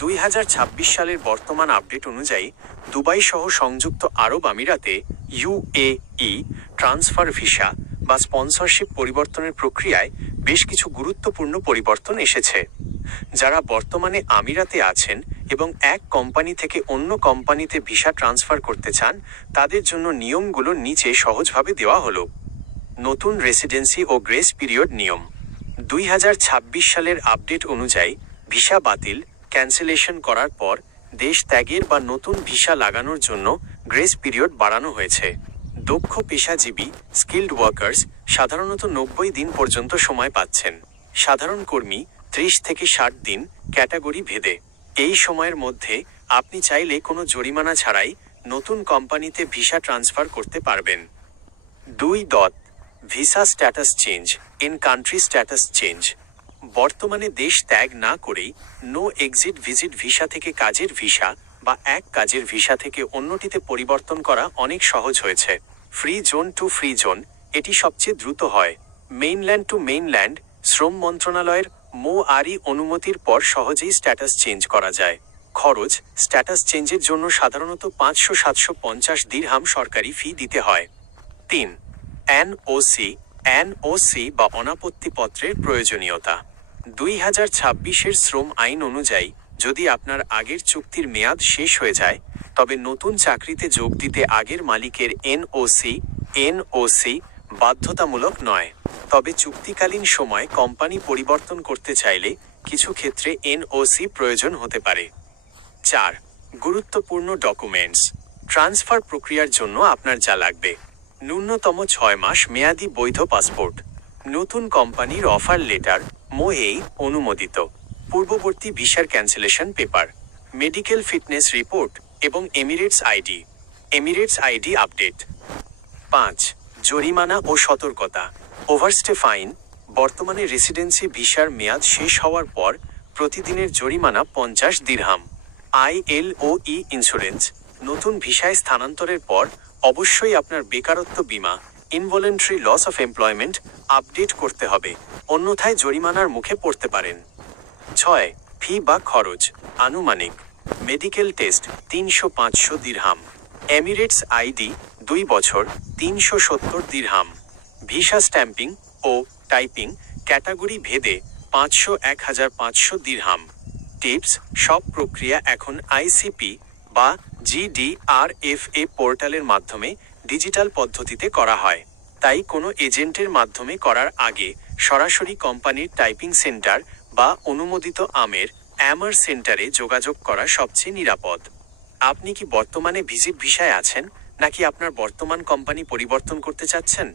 2026 সালের বর্তমান আপডেট অনুযায়ী দুবাই সহ সংযুক্ত আরব আমিরাতে ইউএই ট্রান্সফার ভিসা বা স্পন্সরশিপ পরিবর্তনের প্রক্রিয়ায় বেশ কিছু গুরুত্বপূর্ণ পরিবর্তন এসেছে। যারা বর্তমানে আমিরাতে আছেন এবং এক কোম্পানি থেকে অন্য কোম্পানিতে ভিসা ট্রান্সফার করতে চান, তাদের জন্য নিয়মগুলো নিচে সহজভাবে দেওয়া হলো। নতুন রেসিডেন্সি ও গ্রেস পিরিয়ড নিয়ম। 2026 সালের আপডেট অনুযায়ী ভিসা বাতিল ক্যান্সেলেশন করার পর দেশ ত্যাগের বা নতুন ভিসা লাগানোর জন্য গ্রেস পিরিয়ড বাড়ানো হয়েছে। দক্ষ পেশাজীবী স্কিল্ড ওয়ার্কার্স সাধারণত 90 দিন পর্যন্ত সময় পাচ্ছেন। সাধারণ কর্মী 30 থেকে 60 দিন, ক্যাটাগরি ভেদে। এই সময়ের মধ্যে আপনি চাইলে কোনো জরিমানা ছাড়াই নতুন কোম্পানিতে ভিসা ট্রান্সফার করতে পারবেন। 2. Visa status change in country status change. বর্তমানে দেশ ত্যাগ না করেই নো এক্সিট ভিজিট ভিসা থেকে কাজের ভিসা বা এক কাজের ভিসা থেকে অন্যটিতে পরিবর্তন করা অনেক সহজ হয়েছে। Free zone to free zone এটি সবচেয়ে দ্রুত হয়। মেইনল্যান্ড টু মেইনল্যান্ড শ্রম মন্ত্রণালয়ের MOARI অনুমতির পর সহজেই স্ট্যাটাস চেঞ্জ করা যায়। খরচ স্ট্যাটাস চেঞ্জের জন্য সাধারণত 500-750 দিরহাম সরকারি ফি দিতে হয়। 3. এনওসি বা অনাপত্তিপত্রের প্রয়োজনীয়তা। 2026-এর শ্রম আইন অনুযায়ী যদি আপনার আগের চুক্তির মেয়াদ শেষ হয়ে যায়, তবে নতুন চাকরিতে যোগ দিতে আগের মালিকের এনওসি বাধ্যতামূলক নয়। তবে চুক্তিকালীন সময় কোম্পানি পরিবর্তন করতে চাইলে কিছু ক্ষেত্রে এনওসি প্রয়োজন হতে পারে। 4. গুরুত্বপূর্ণ ডকুমেন্টস। ট্রান্সফার প্রক্রিয়ার জন্য আপনার যা লাগবে: ন্যূনতম 6 মাস মেয়াদি বৈধ পাসপোর্ট, নতুন কোম্পানির অফার লেটার MOARI অনুমোদিত, পূর্ববর্তী ভিসার cancellation paper, medical fitness report এবং এমিরেটস আইডি আপডেট। 5. জরিমানা ও সতর্কতা। Overstay fine. বর্তমানে রেসিডেন্সি ভিসার মেয়াদ শেষ হওয়ার পর প্রতিদিনের জরিমানা 50 দিরহাম। ILOE insurance. নতুন ভিসায় স্থানান্তরের পর অবশ্যই আপনার বেকারত্ব বীমা involuntary loss of employment update করতে হবে, অন্যথায় জরিমানার মুখে পড়তে পারেন। 6. ফি বা খরচ। আনুমানিক মেডিকেল টেস্ট 300-500 দিরহাম, এমিরেটস আইডি 2 বছর 370 দিরহাম, ভিসা স্ট্যাম্পিং ও টাইপিং ক্যাটাগরি ভেদে 500-1500 দিরহাম। টিপস: সব প্রক্রিয়া এখন ICP বা GDRFA পোর্টালের মাধ্যমে ডিজিটাল পদ্ধতিতে করা হয়, তাই কোনো এজেন্টের মাধ্যমে করার আগে সরাসরি কোম্পানির টাইপিং সেন্টার বা অনুমোদিত AMER সেন্টারে যোগাযোগ করা সবচেয়ে নিরাপদ। আপনি কি বর্তমানে ভিজিট ভিসায় আছেন নাকি আপনার বর্তমান কোম্পানি পরিবর্তন করতে চাচ্ছেন?